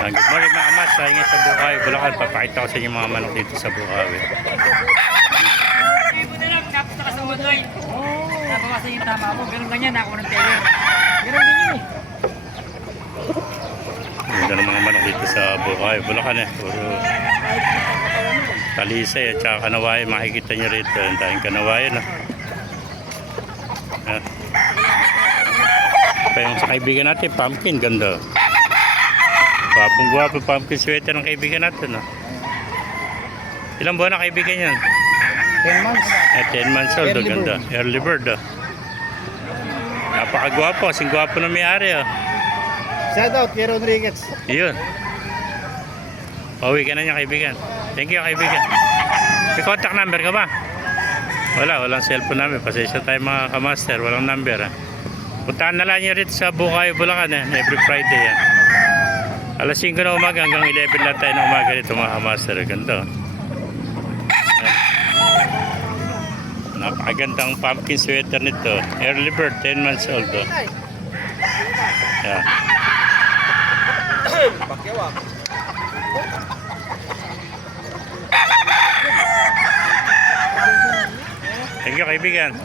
Ah, good morning mga kamas. Tayo ngayon sa Bukawi, Bulacan. Papakita ko sa inyo mga manok dito sa Bukawi. Hindi mo na lang, tapos naka sa online. Nabawasan yung tama mo, ganun ganyan, ako ng teller. Ganun din yun eh. Ganda ng mga manok dito sa Bukawi, Bulacan eh. Puro talisay at saka kanawayan. Makikita nyo rito. Ang daming kanawayan ah. Pa yung sa kaibigan natin, pumpkin, ganda. Gwapong gwapo, pumpkin sweater ng kaibigan natin. Ah. Ilang buwan na kaibigan yan? 10 months. At 10 months old, Early ganda. Early bird. Oh. Napakagwapo, kasing gwapo na may-ari. Oh. Shout out kay Rodriguez. Yun. Pauwi ka na niya kaibigan. Thank you kaibigan. May contact number ka ba? Wala, walang cellphone namin. Pasensya tayo mga kamaster, walang number. Ah. Puntahan na lang niyo rito sa Bukayo, Bulacan eh, every Friday. Ah. Alas 5 na umaga hanggang 11 lang tayo na umaga dito mga kamaster. Ganda. Napakagandang pumpkin sweater nito. Early bird, 10 months old. Oh. Yeah. Thank you, kaibigan.